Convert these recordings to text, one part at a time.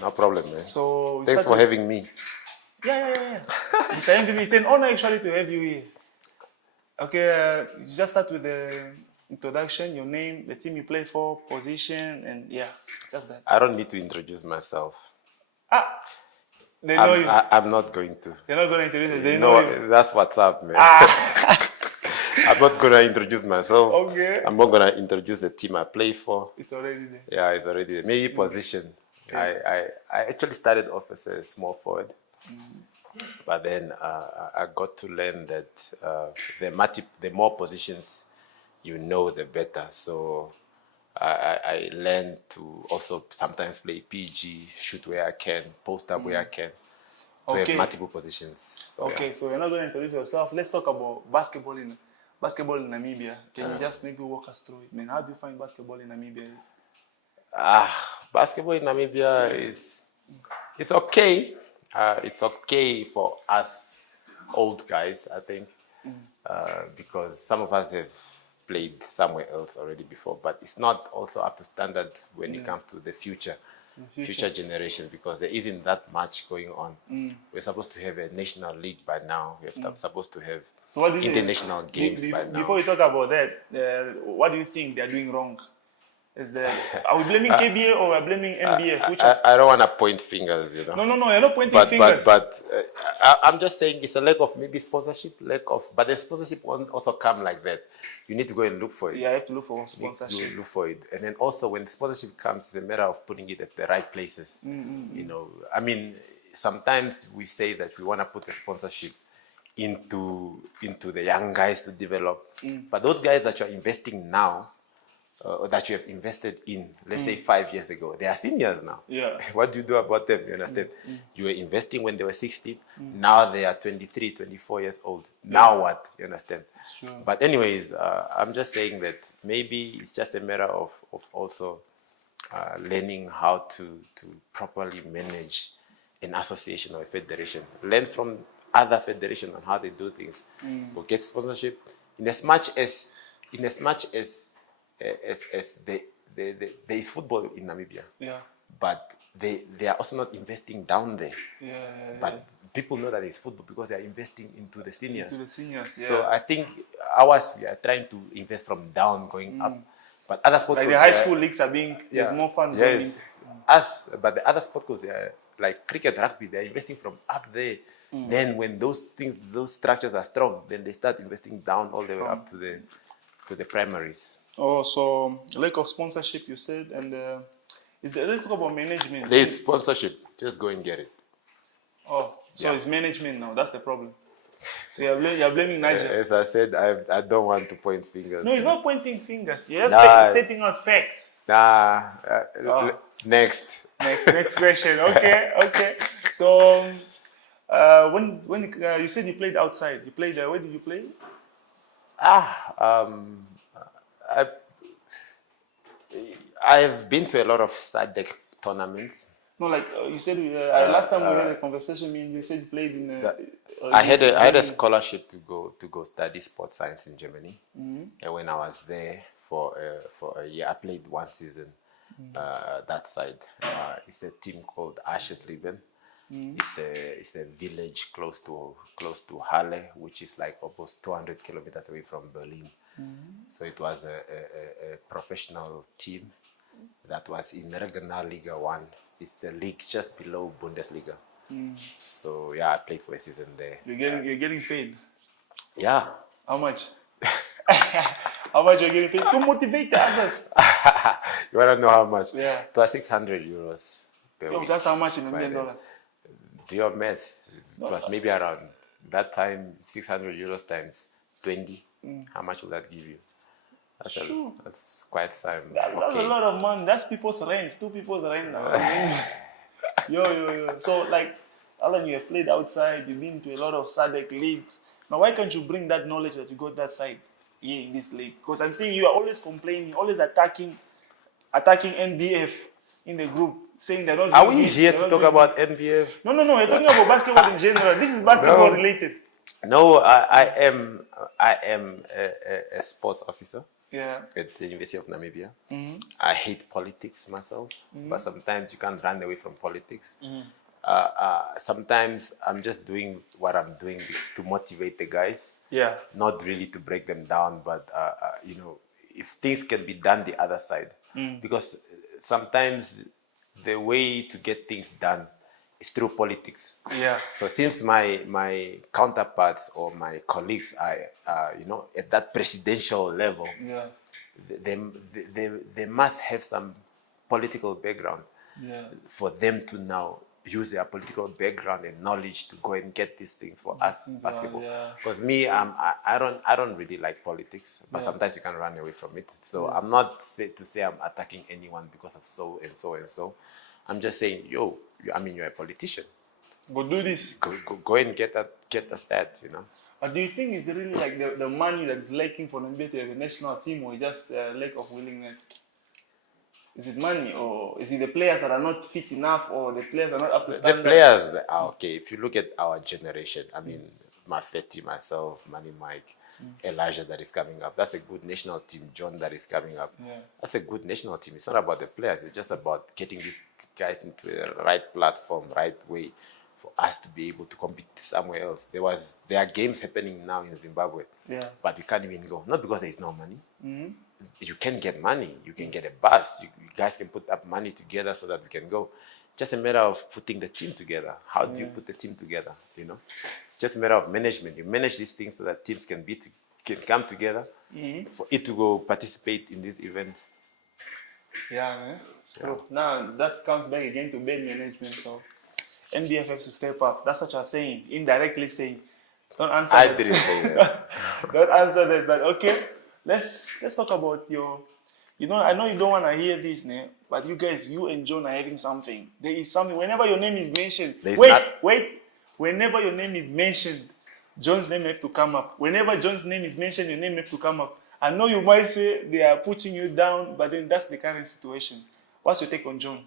No problem, man. So Thanks for having me. Yeah. Mr. MVP, it's an honor actually to have you here. Okay, you just start with the introduction, your name, the team you play for, position, and yeah, just that. I don't need to introduce myself. They know you. I'm not going to. You're not going to introduce it. They know you. That's what's up, man. I'm not going to introduce myself. Okay. I'm not going to introduce the team I play for. It's already there. Yeah, it's already there. Maybe position. Okay. I actually started off as a small forward. But then I got to learn that the more positions you know, the better. So I learned to also sometimes play PG, shoot where I can, post up where I can, to have multiple positions. So, so you're not going to introduce yourself. Let's talk about basketball in Namibia. Can you just maybe walk us through it? Man, how do you find basketball in Namibia? Basketball in Namibia it's okay. It's okay for us old guys, I think, because some of us have played somewhere else already before, but it's not also up to standard when it comes to the future generation, because there isn't that much going on. We're supposed to have a national league by now. We're supposed to have international games by now. Before we talk about that, what do you think they're doing wrong? Are we blaming KBA or are we blaming NBF? I don't want to point fingers, you know. No, you're not pointing fingers. But I'm just saying it's a lack of maybe sponsorship, but the sponsorship won't also come like that. You need to go and look for it. Yeah, you have to look for sponsorship. Look for it. And then also when the sponsorship comes, it's a matter of putting it at the right places. You know, I mean, sometimes we say that we want to put the sponsorship into the young guys to develop. But those guys that you're investing now, that you have invested in, let's say 5 years ago, they are seniors now. Yeah. What do you do about them? You understand? You were investing when they were 16. Now they are 23, 24 years old. Now what? You understand? Sure. But anyways, I'm just saying that maybe it's just a matter of also learning how to properly manage an association or a federation. Learn from other federations on how they do things. Or get sponsorship. In as much as there is football in Namibia, but they are also not investing down there. But people know that it's football because they are investing into the seniors. So I think we are trying to invest from down going up. But other sports, like the high school leagues are being, there's more funds going in. But the other sports, they are like cricket, rugby, they are investing from up there. Then when those structures are strong, then they start investing down all the way up to the primaries. Oh, so lack of sponsorship, you said, and let's talk about management. There is sponsorship. Just go and get it. Oh, so it's management now. That's the problem. So you're blaming Niger. As I said, I don't want to point fingers. No, it's not pointing fingers. You're just stating out facts. Next question. Okay. So when you said you played outside, you played where did you play? I've been to a lot of SADC tournaments. No, like you said, last time we had a conversation, you said you played in. I had a scholarship to go study sports science in Germany, and when I was there for a year, I played one season. That side, it's a team called Aschersleben. It's a village close to Halle, which is like almost 200 kilometers away from Berlin. So it was a professional team that was in Regionalliga 1. It's the league just below Bundesliga. So yeah, I played for a season there. You're getting paid? Yeah. How much? How much you're getting paid to motivate the others? You want to know how much? Yeah. It was 600 euros per week. That's how much in $1 million? Do your math. It was maybe around that time 600 euros times 20. How much will that give you? That's quite some. That's a lot of money. That's people's rent. 2 people's rent now. Yo. So like, Allan, you have played outside. You've been to a lot of SADC leagues. Now, why can't you bring that knowledge that you got that side here in this league? Because I'm seeing you are always complaining, always attacking NBF in the group, saying they're not. Are we here to talk about NBF? No. We're talking about basketball in general. This is basketball related. No, I am a sports officer. Yeah. at the University of Namibia. I hate politics myself, but sometimes you can't run away from politics. Sometimes I'm just doing what I'm doing to motivate the guys. Yeah. Not really to break them down, but you know, if things can be done the other side, because sometimes the way to get things done is through politics. Yeah. So since my counterparts or my colleagues are you know, at that presidential level, Yeah. they must have some political background Yeah. for them to now use their political background and knowledge to go and get these things for us basketball. Yeah. Because me, I don't really like politics, but sometimes you can run away from it. So I'm not to say I'm attacking anyone because of so and so and so. I'm just saying, I mean, you're a politician. Go do this. Go and get a stat, you know. But do you think it's really like the money that is lacking for Namibia to have a national team, or just lack of willingness? Is it money, or is it the players that are not fit enough, or the players are not up to standard? The players are okay. If you look at our generation, I mean, Mafeti, myself, Manny Mike, Elijah that is coming up. That's a good national team. John that is coming up. Yeah. That's a good national team. It's not about the players. It's just about getting these guys into the right platform, right way for us to be able to compete somewhere else. There are games happening now in Zimbabwe, but we can't even go. Not because there is no money. You can get money. You can get a bus. You guys can put up money together so that we can go. Just a matter of putting the team together. How do you put the team together? You know, it's just a matter of management. You manage these things so that teams can come together for it to go participate in this event. Yeah, man. So now that comes back again to bad management. So NBF has to step up. That's what you're saying. Indirectly saying. Don't answer that. I didn't say that. Don't answer that. But okay, let's talk about your. You know, I know you don't want to hear this, but you guys, you and John are having something. There is something. Whenever your name is mentioned, wait. Whenever your name is mentioned, John's name have to come up. Whenever John's name is mentioned, your name have to come up. I know you might say they are putting you down, but then that's the current situation. What's your take on John?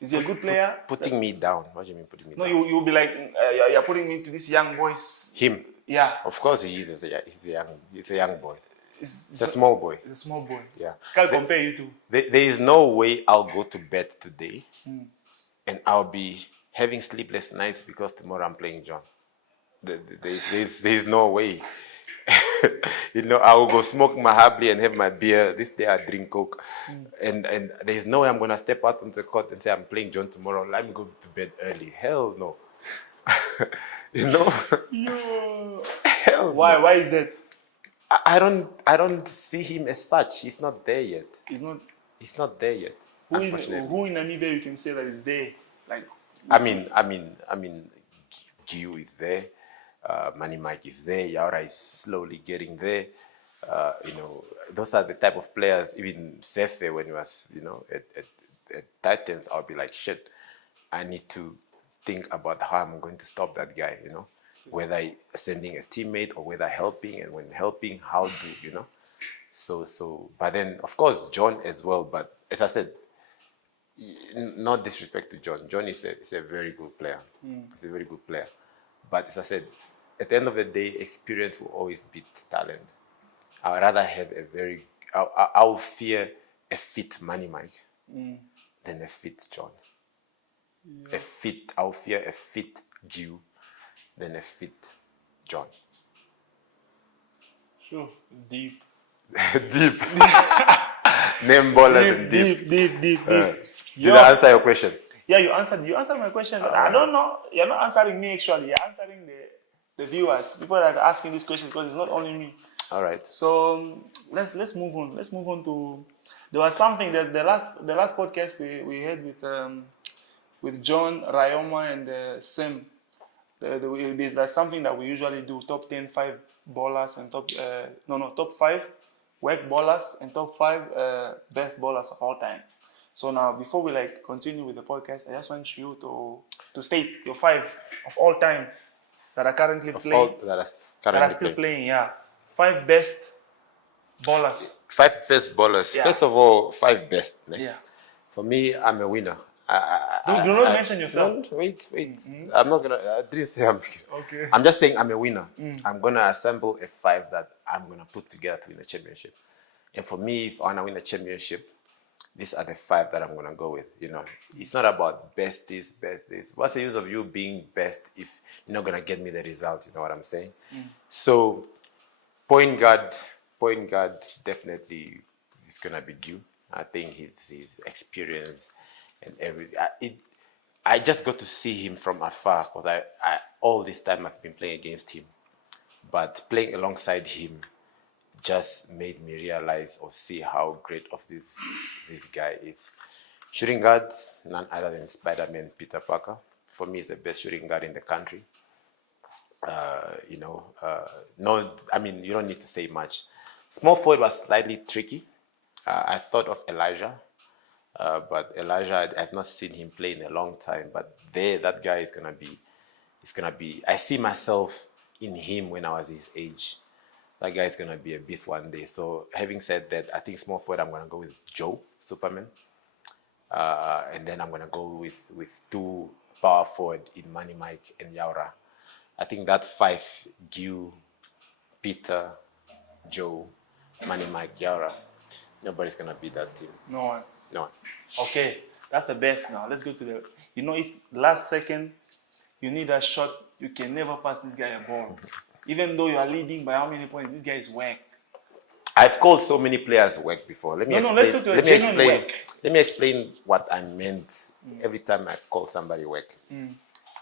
Is he a good player? Putting me down. What do you mean putting me down? No, you'll be like, you're putting me into these young boys. Him? Yeah. Of course he is. He's a young boy. It's a small boy. It's a small boy. Yeah. Can't compare you two. There is no way I'll go to bed today and I'll be having sleepless nights because tomorrow I'm playing John. There's no way. You know, I will go smoke my habli and have my beer. This day I drink Coke. And there's no way I'm going to step out on the court and say I'm playing John tomorrow. Let me go to bed early. Hell no. You know? Yo. Hell Why? no. Why is that? I don't see him as such. He's not there yet. He's not there yet. Who in Namibia you can say that is there? Like, I mean, Giu is there. Manny Mike is there. Yaura is slowly getting there. You know, those are the type of players. Even Sefe, when he was, you know, at Titans, I'll be like, shit, I need to think about how I'm going to stop that guy. You know, whether sending a teammate or whether helping, and when helping, how do you know? So, but then of course John as well. But as I said, not disrespect to John. John is a very good player. He's a very good player. But as I said, at the end of the day, experience will always beat talent. I would rather have I will fear a fit Manny Mike than a fit John. Yeah. I'll fear a fit Jew than a fit John. Sure, deep. Deep. Namballers and deep. Deep. Did I answer your question? Yeah, you answered my question. I don't know. You're not answering me actually. You're answering the viewers, people that are asking these questions, because it's not only me. All right. So let's move on. Let's move on to. There was something that the last podcast we had with John, Rayoma, and Sam. There's something that we usually do: top 10, 5 ballers, and top 5 work ballers and top 5 best ballers of all time. So now, before we continue with the podcast, I just want you to state your 5 of all time that are currently playing. That are still playing. Yeah, 5 best ballers. 5 best ballers. Yeah. First of all, 5 best. Yeah. For me, I'm a winner. Do not mention yourself. Wait. I'm not gonna. I didn't say I'm. Okay. I'm just saying I'm a winner. I'm gonna assemble a 5 that I'm gonna put together to win the championship. And for me, if I want to win a championship, these are the 5 that I'm going to go with. It's not about best this, best this. What's the use of you being best if you're not going to get me the result? You know what I'm saying? So point guard definitely is going to be due. I think his experience and everything. I just got to see him from afar because I all this time I've been playing against him. But playing alongside him just made me realize or see how great of this guy is. Shooting guard, none other than Spider-Man Peter Parker. For me, he's the best shooting guard in the country. No, I mean, you don't need to say much. Small forward was slightly tricky. I thought of Elijah, but Elijah, I've not seen him play in a long time. But that guy is gonna be. I see myself in him when I was his age. That guy is gonna be a beast one day. So having said that, I think small forward I'm gonna go with Joe Superman, and then I'm gonna go with 2 power forward in Money Mike and Yaura. I think that 5, Gyu, Peter, Joe, Money Mike, Yaura, nobody's gonna beat that team. No one. No one. Okay, that's the best now. Let's go to the. If last second you need a shot, you can never pass this guy a ball. Even though you are leading by how many points, this guy is whack. I've called so many players whack before. Let's talk to a genuine whack. Let me explain what I meant every time I call somebody whack.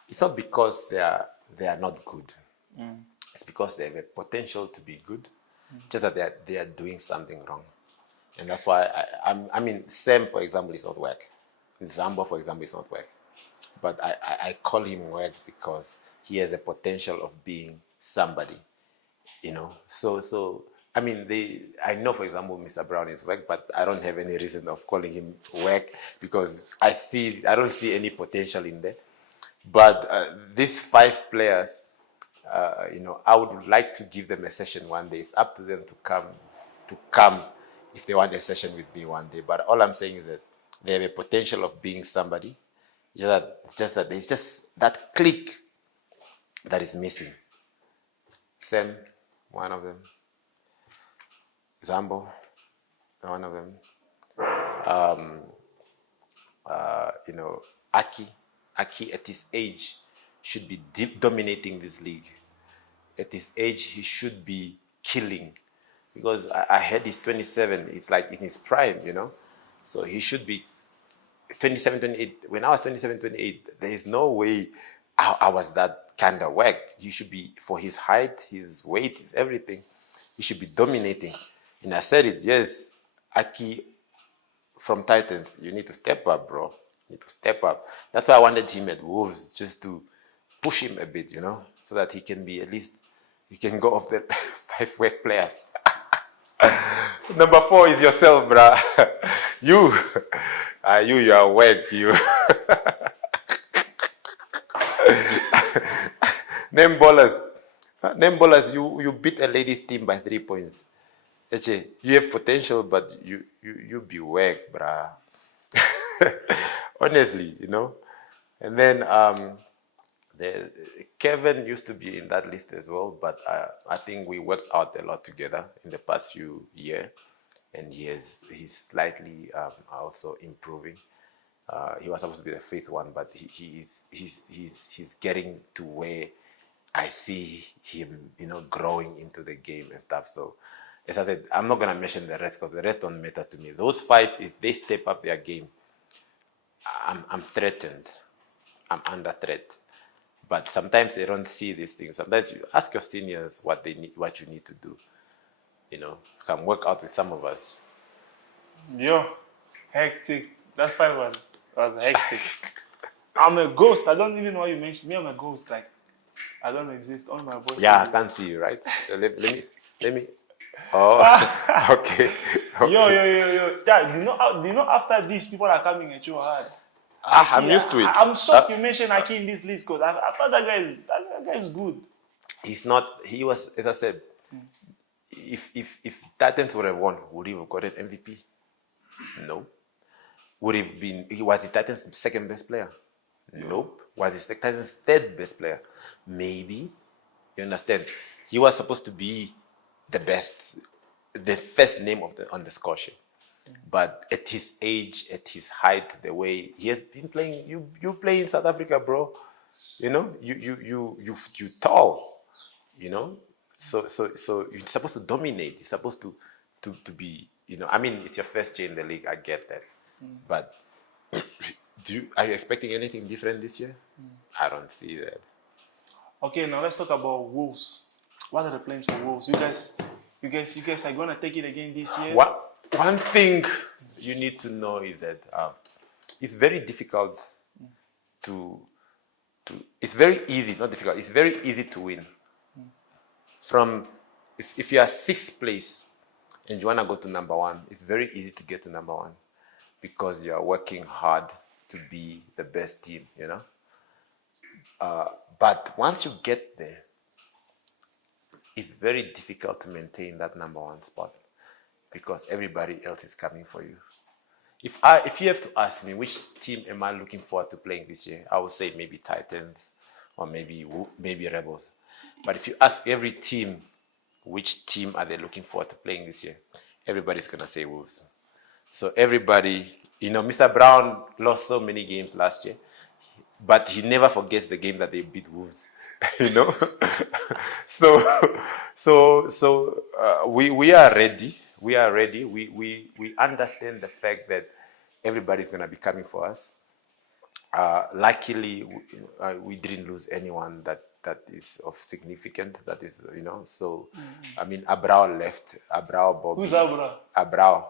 It's not because they are not good. It's because they have a potential to be good, just that they are doing something wrong. And that's why I mean, Sam, for example, is not whack. Zambo, for example, is not whack. But I call him whack because he has a potential of being somebody, So I mean, I know, for example, Mr. Brown is whack, but I don't have any reason of calling him whack because I don't see any potential in there. But these 5 players, I would like to give them a session one day. It's up to them to come if they want a session with me one day. But all I'm saying is that they have a potential of being somebody. It's just that there's just that click that is missing. Sam, one of them. Zambo, one of them. Aki at his age should be dominating this league. At his age, he should be killing. Because I had he's 27, it's like in his prime, So he should be 27, 28. When I was 27, 28, there is no way I was that kind of whack. He should be, for his height, his weight, his everything, he should be dominating. And I said it, yes, Aki from Titans, you need to step up, bro. You need to step up. That's why I wanted him at Wolves, just to push him a bit, so that he can be at least, he can go off the 5 whack players. Number 4 is yourself, bruh. You are whack, you. Namballers, you beat a ladies team by 3 points. You have potential, but you be whack, bruh. Honestly, And then Kevin used to be in that list as well, but I think we worked out a lot together in the past few years, and he's slightly also improving. He was supposed to be the 5th one, but he's getting to where I see him, growing into the game and stuff. So, as I said, I'm not gonna mention the rest because the rest don't matter to me. Those 5, if they step up their game, I'm threatened. I'm under threat. But sometimes they don't see these things. Sometimes you ask your seniors what you need to do. Come work out with some of us. Yo, hectic. That 5 was hectic. I'm a ghost. I don't even know why you mentioned me. I'm a ghost. Like, I don't exist. Only my voice. Yeah, I can't see you, right? Let me. Oh, okay. Yo. Dad, do you know after this, people are coming at you hard. I'm used to it. I'm shocked you mentioned Aki in this list because I thought that guy is good. He's not. He was, as I said, if Titans would have won, would he have gotten MVP? No. Would he have been? Was the Titans' 2nd best player? Nope. Was the Titans' 3rd best player? Maybe. You understand? He was supposed to be the best the first name on the score sheet. But at his age, at his height, the way he has been playing, you play in South Africa, bro. You know, you tall. You know, so you're supposed to dominate. You're supposed to be. You know, I mean, it's your first year in the league. I get that, but are you expecting anything different this year? I don't see that. Okay, now let's talk about Wolves. What are the plans for Wolves? You guys are gonna take it again this year? One thing you need to know is that it's very difficult to. It's very easy, not difficult. It's very easy to win. From if you are sixth place and you wanna go to number one, it's very easy to get to number one because you are working hard to be the best team. You know. But once you get there, it's very difficult to maintain that number one spot because everybody else is coming for you. If you have to ask me which team am I looking forward to playing this year, I would say maybe Titans or maybe Rebels. But if you ask every team which team are they looking forward to playing this year, everybody's gonna say Wolves. So everybody, you know, Mr. Brown lost so many games last year, but he never forgets the game that they beat Wolves. You know, we are ready. We are ready. We understand the fact that everybody's gonna be coming for us. Luckily, we didn't lose anyone that is of significant. That is, you know. So, I mean, Abrao left. Abrao Bobby. Who's Abrao?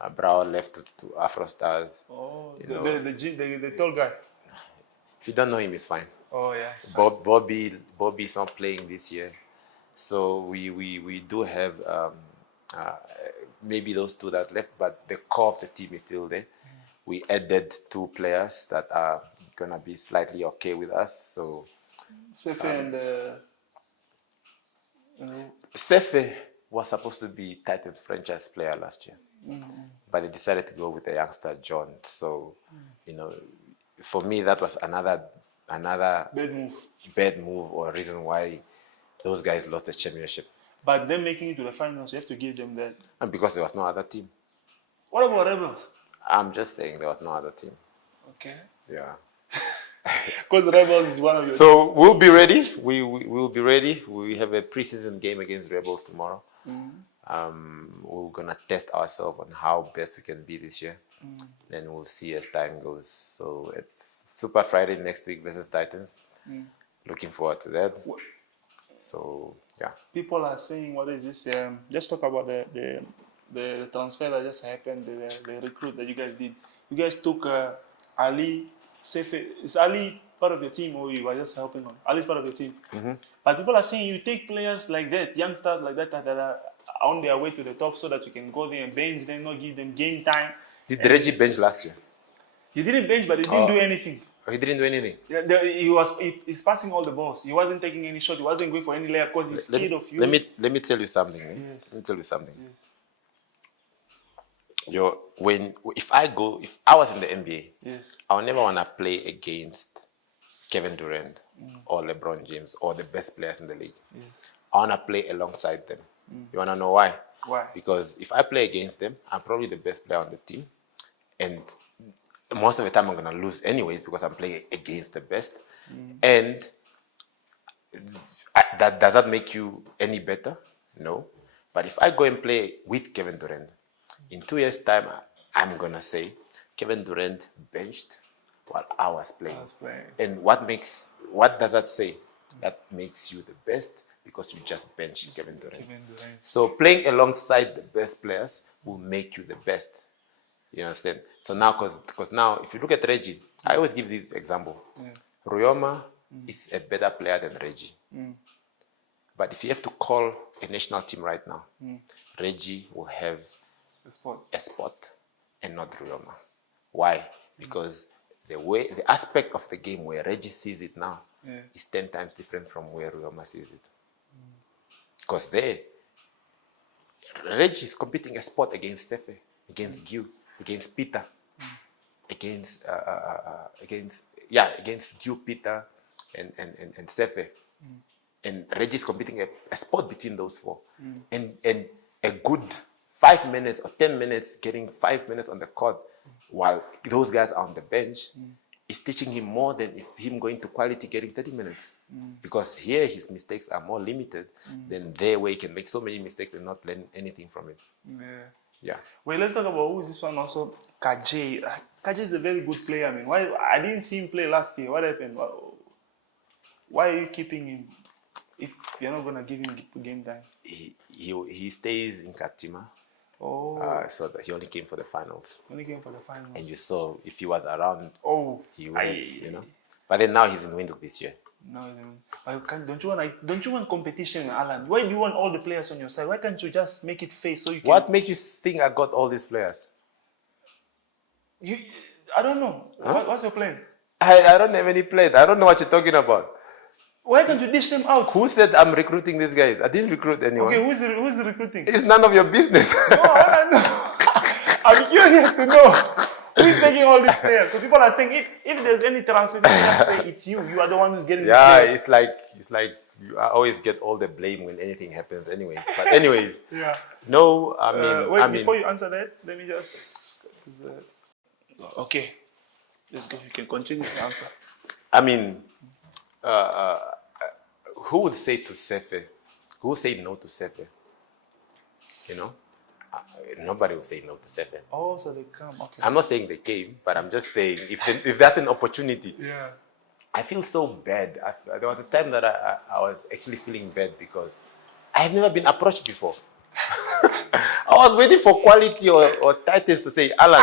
Abrao left to Afro Stars. Oh, the tall guy. If you don't know him, it's fine. Oh yeah. Bobby is not playing this year, so we do have maybe those two that left, but the core of the team is still there. We added two players that are gonna be slightly okay with us. So Sefe Sefe was supposed to be Titans franchise player last year, but they decided to go with the youngster John. So you know, for me that was another bad move or reason why those guys lost the championship. But them making it to the finals, you have to give them that. And because there was no other team. What about Rebels? I'm just saying there was no other team. Okay. Yeah. Because Rebels is one of your So teams. We'll be ready. We will be ready. We have a preseason game against Rebels tomorrow. We're gonna test ourselves on how best we can be this year. Then we'll see as time goes. So it's Super Friday next week versus Titans. Looking forward to that. So yeah. People are saying, what is this? Let's talk about the transfer that just happened, the recruit that you guys did. You guys took Ali Sefe. Is Ali part of your team or you are just helping on? Ali's part of your team. But people are saying you take players like that, youngsters like that are on their way to the top so that you can go there and bench them, not give them game time. Did Reggie bench last year? He didn't bench, but he didn't do anything. He didn't do anything? Yeah, he's passing all the balls. He wasn't taking any shot. He wasn't going for any layup because he's scared of you. Let me tell you something. Yes. Let me tell you something. Yes. If I was in the NBA, yes, I would never want to play against Kevin Durant or LeBron James or the best players in the league. Yes. I want to play alongside them. You want to know why? Why? Because if I play against them, I'm probably the best player on the team. And most of the time I'm going to lose anyways because I'm playing against the best. And does that make you any better? No. But if I go and play with Kevin Durant, in 2 years' time, I'm going to say, Kevin Durant benched while I was playing. And what does that say? That makes you the best because you just benched Kevin Durant. So playing alongside the best players will make you the best. You understand? So now, because now, if you look at Reggie, I always give this example. Ruyoma is a better player than Reggie. But if you have to call a national team right now, Reggie will have a spot and not Ruyoma. Why? Because the aspect of the game where Reggie sees it now is 10 times different from where Ruyoma sees it. Because Reggie is competing a spot against Sefe, against Gyu, against Peter, against Gyu, Peter, and Sefe. And Reggie is competing a spot between those four. And a good 5 minutes or 10 minutes, getting 5 minutes on the court while those guys are on the bench is teaching him more than if him going to quality getting 30 minutes. Because here his mistakes are more limited than there where he can make so many mistakes and not learn anything from it. Yeah. Well, let's talk about who is this one also. Kajay. Kajay is a very good player. I mean, why I didn't see him play last year? What happened? Why are you keeping him if you're not gonna give him game time? He stays in Katima. So that he only came for the finals. Only came for the finals. And you saw if he was around, he would, you know. But then now he's in Windhoek this year. No, don't you want competition, Allan? Why do you want all the players on your side? Why can't you just make it fair so you can? What makes you think I got all these players? I don't know. Huh? What's your plan? I don't have any plans. I don't know what you're talking about. Why can't you dish them out? Who said I'm recruiting these guys? I didn't recruit anyone. Okay, who's recruiting? It's none of your business. No, I know. I'm curious to know who's taking all these players. So people are saying if there's any transfer, just say it's you. You are the one who's getting. Yeah, the players. It's like I always get all the blame when anything happens. Anyways, but anyways. Yeah. No, I mean. Before you answer that, let me just. Okay, let's go. You can continue to answer. I mean. Who would say to Sefe? Who would say no to Sefe? You know, nobody would say no to Sefe. Oh, so they come. Okay. I'm not saying they came, but I'm just saying if that's an opportunity. Yeah. I feel so bad. There was a time that I was actually feeling bad because I have never been approached before. I was waiting for quality or titles to say, Allan,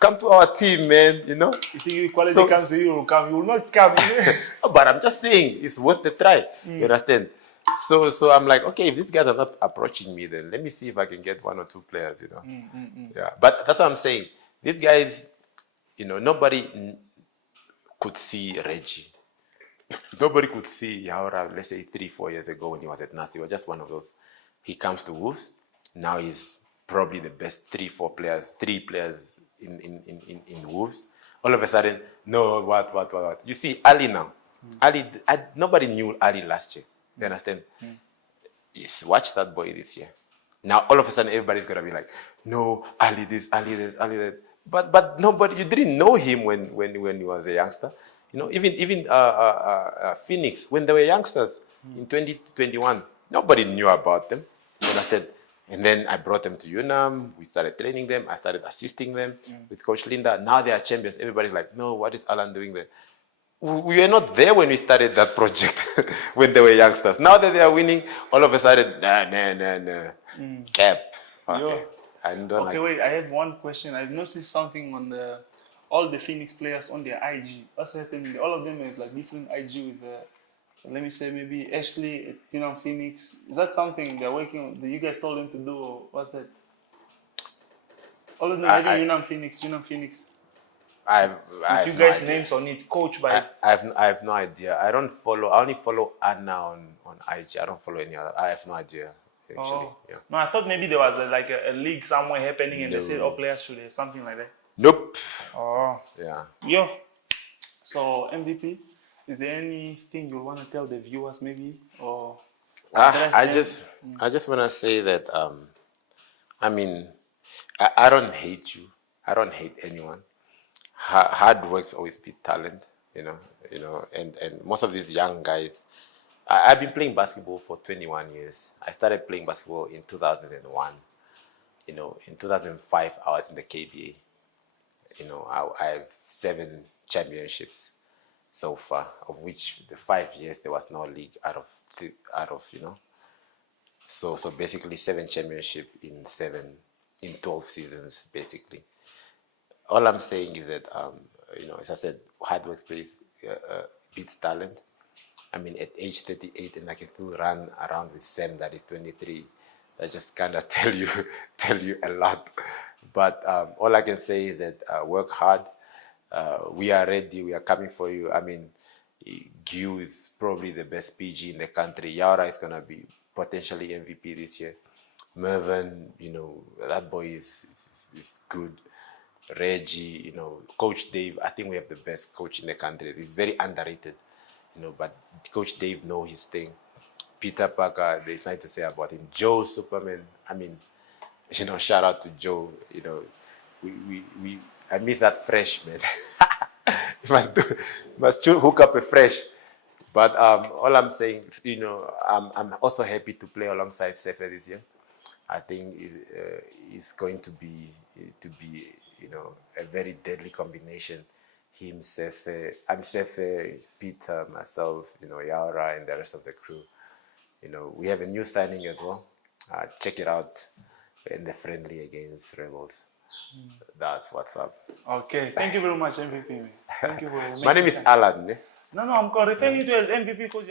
come to our team, man, you know. You think quality comes to you, you will come. You will not come. But I'm just saying, it's worth the try. You understand? So I'm like, okay, if these guys are not approaching me, then let me see if I can get one or two players, you know. Yeah, but that's what I'm saying. These guys, you know, nobody could see Reggie. Nobody could see Yaura, let's say 3-4 years ago when he was at Nasty. He was just one of those. He comes to Wolves. Now he's probably the best 3 players in Wolves. All of a sudden, no, what? You see, Ali now. Ali, nobody knew Ali last year. You understand? Yes, watch that boy this year. Now, all of a sudden, everybody's going to be like, no, Ali this, Ali that. But nobody, you didn't know him when he was a youngster. You know, even Phoenix, when they were youngsters in 2021, nobody knew about them. You understand? And then I brought them to UNAM. We started training them. I started assisting them with Coach Linda. Now they are champions. Everybody's like, no, what is Allan doing there? We were not there when we started that project when they were youngsters. Now that they are winning, all of a sudden, nah. Cap. Okay. Wait, I have one question. I've noticed something on all the Phoenix players on their IG. What's happening? All of them have like different IG with let me say maybe Ashley at Phoenix. Is that something they're working on? You guys told them to do, or what's that? All of them having Phoenix. With you guys' names on it, coach by. I have no idea. I don't follow. I only follow Anna on IG. I don't follow any other. I have no idea actually. Yeah. No, I thought maybe there was a league somewhere happening, and they said all players should have something like that. Nope. Oh. Yeah. So MVP. Is there anything you want to tell the viewers, maybe, or? I just want to say that I mean, I don't hate you. I don't hate anyone. Hard work's always beat talent, you know, and most of these young guys. I've been playing basketball for 21 years. I started playing basketball in 2001. You know, in 2005 I was in the KBA. You know, I have 7 championships so far, of which the 5 years there was no league out of you know. So basically 7 championship in 12 seasons basically. All I'm saying is that you know, as I said, hard work beats talent. I mean, at age 38 and I can still run around with Sam that is 23. That just kind of tell you a lot. But all I can say is that work hard. We are ready. We are coming for you. I mean, Gyu is probably the best PG in the country. Yaura is going to be potentially MVP this year. Mervyn, you know, that boy is good. Reggie, you know, Coach Dave, I think we have the best coach in the country. He's very underrated, you know, but Coach Dave knows his thing. Peter Parker, there's nothing to say about him. Joe Superman, I mean, shout out to Joe. I miss that fresh, man. You must hook up a fresh. But all I'm saying, I'm also happy to play alongside Sefe this year. I think is going to be a very deadly combination. Him, Sefe, Peter, myself, Yaura, and the rest of the crew. We have a new signing as well. Check it out in the friendly against Rebels. That's what's up. Okay, thank you very much, MVP. Man. Thank you for My name is Allan. No, I'm referring you to as MVP because you're